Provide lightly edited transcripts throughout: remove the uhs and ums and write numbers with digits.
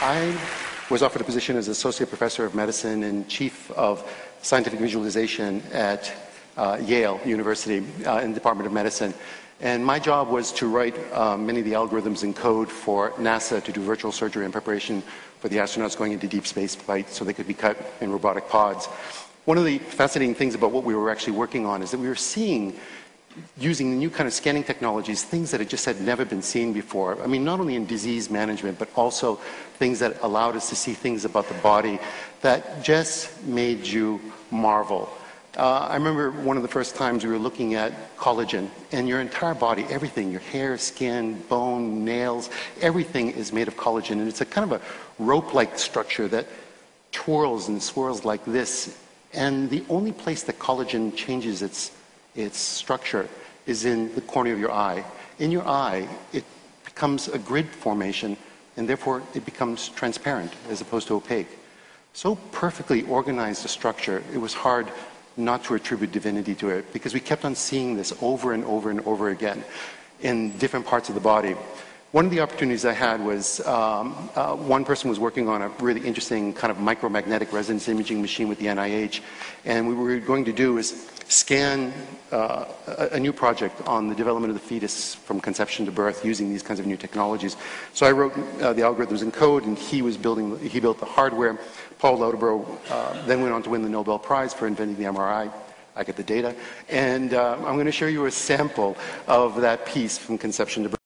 I was offered a position as Associate Professor of Medicine and Chief of Scientific Visualization at Yale University in the Department of Medicine. And my job was to write many of the algorithms and code for NASA to do virtual surgery in preparation for the astronauts going into deep space flight so they could be cut in robotic pods. One of the fascinating things about what we were actually working on is that we were seeing, using the new kind of scanning technologies, things that had never been seen before. I mean, not only in disease management, but also things that allowed us to see things about the body that just made you marvel. I remember one of the first times we were looking at collagen, and your entire body, everything, your hair, skin, bone, nails, everything is made of collagen. And it's a kind of a rope-like structure that twirls and swirls like this. And the only place that collagen changes its structure is in the corner of your eye. In your eye, it becomes a grid formation, and therefore it becomes transparent as opposed to opaque. So perfectly organized a structure, it was hard not to attribute divinity to it, because we kept on seeing this over and over and over again in different parts of the body. One of the opportunities I had was one person was working on a really interesting kind of micromagnetic resonance imaging machine with the NIH, and what we were going to do is scan a new project on the development of the fetus from conception to birth using these kinds of new technologies. So I wrote the algorithms and code, and he built the hardware. Paul Lauterborough then went on to win the Nobel Prize for inventing the MRI. I get the data, and I'm going to show you a sample of that piece from conception to birth.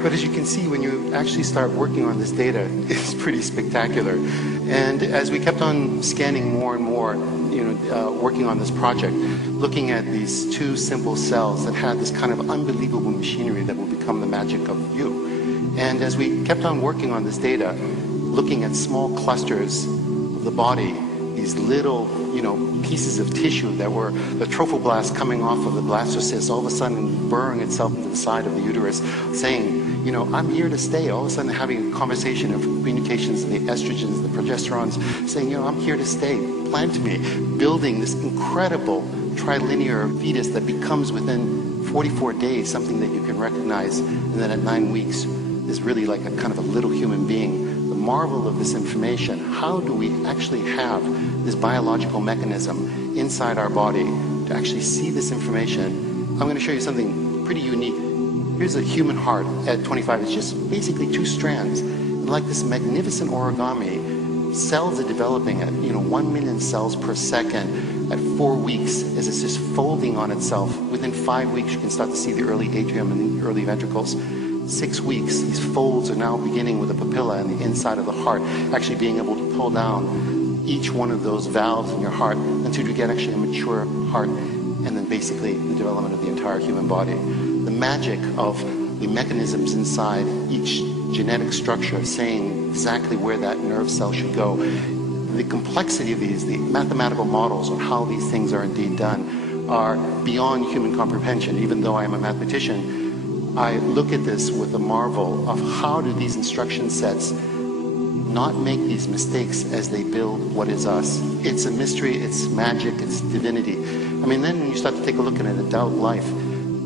But as you can see, when you actually start working on this data, it's pretty spectacular. And as we kept on scanning more and more, working on this project, looking at these two simple cells that had this kind of unbelievable machinery that will become the magic of you. And as we kept on working on this data, looking at small clusters of the body, these little, pieces of tissue that were the trophoblast coming off of the blastocyst, all of a sudden burrowing itself into the side of the uterus, saying, I'm here to stay. All of a sudden having a conversation of communications of the estrogens, the progesterones, saying, I'm here to stay. Plant me, building this incredible trilinear fetus that becomes within 44 days something that you can recognize, and then at 9 weeks is really like a kind of a little human being. The marvel of this information, how do we actually have this biological mechanism inside our body to actually see this information? I'm going to show you something pretty unique. Here's a human heart at 25. It's just basically 2 strands. And like this magnificent origami, cells are developing at 1 million cells per second at 4 weeks as it's just folding on itself. Within 5 weeks, you can start to see the early atrium and the early ventricles. 6 weeks, these folds are now beginning with the papilla and the inside of the heart, actually being able to pull down each one of those valves in your heart until you get actually a mature heart, and then basically the development of the entire human body. The magic of the mechanisms inside each genetic structure saying exactly where that nerve cell should go. The complexity of these, the mathematical models on how these things are indeed done are beyond human comprehension. Even though I am a mathematician, I look at this with a marvel of how do these instruction sets not make these mistakes as they build what is us. It's a mystery, it's magic, it's divinity. I mean, then when you start to take a look at an adult life,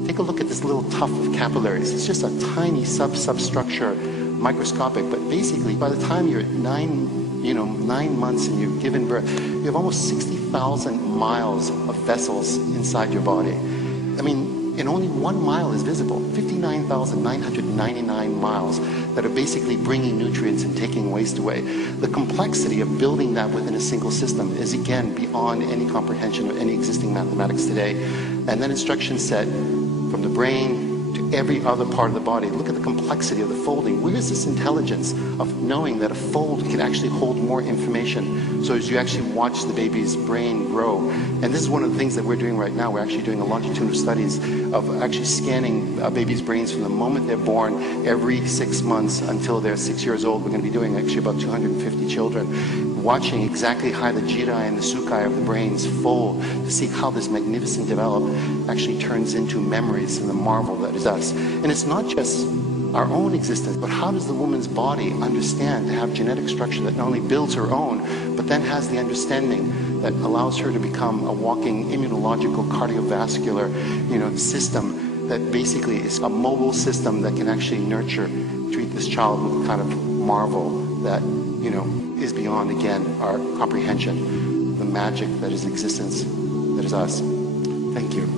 take a look at this little tuft of capillaries. It's just a tiny substructure, microscopic, but basically by the time you're 9 months and you've given birth, you have almost 60,000 miles of vessels inside your body. I mean, and only 1 mile is visible, 59,999 miles that are basically bringing nutrients and taking waste away. The complexity of building that within a single system is again beyond any comprehension of any existing mathematics today. And that instruction set from the brain to every other part of the body. Look at the complexity of the folding. Where is this intelligence of knowing that a fold can actually hold more information? So as you actually watch the baby's brain grow, and this is one of the things that we're doing right now. We're actually doing a longitudinal studies of actually scanning babies' brains from the moment they're born every 6 months until they're 6 years old. We're going to be doing actually about 250 children, watching exactly how the jirai and the sukai of the brains fold to see how this magnificent development actually turns into memories and the marvel that is us. And it's not just our own existence, but how does the woman's body understand to have genetic structure that not only builds her own, but then has the understanding that allows her to become a walking immunological cardiovascular, system that basically is a mobile system that can actually nurture, treat this child with a kind of marvel that, is beyond, again, our comprehension, the magic that is existence, that is us. Thank you.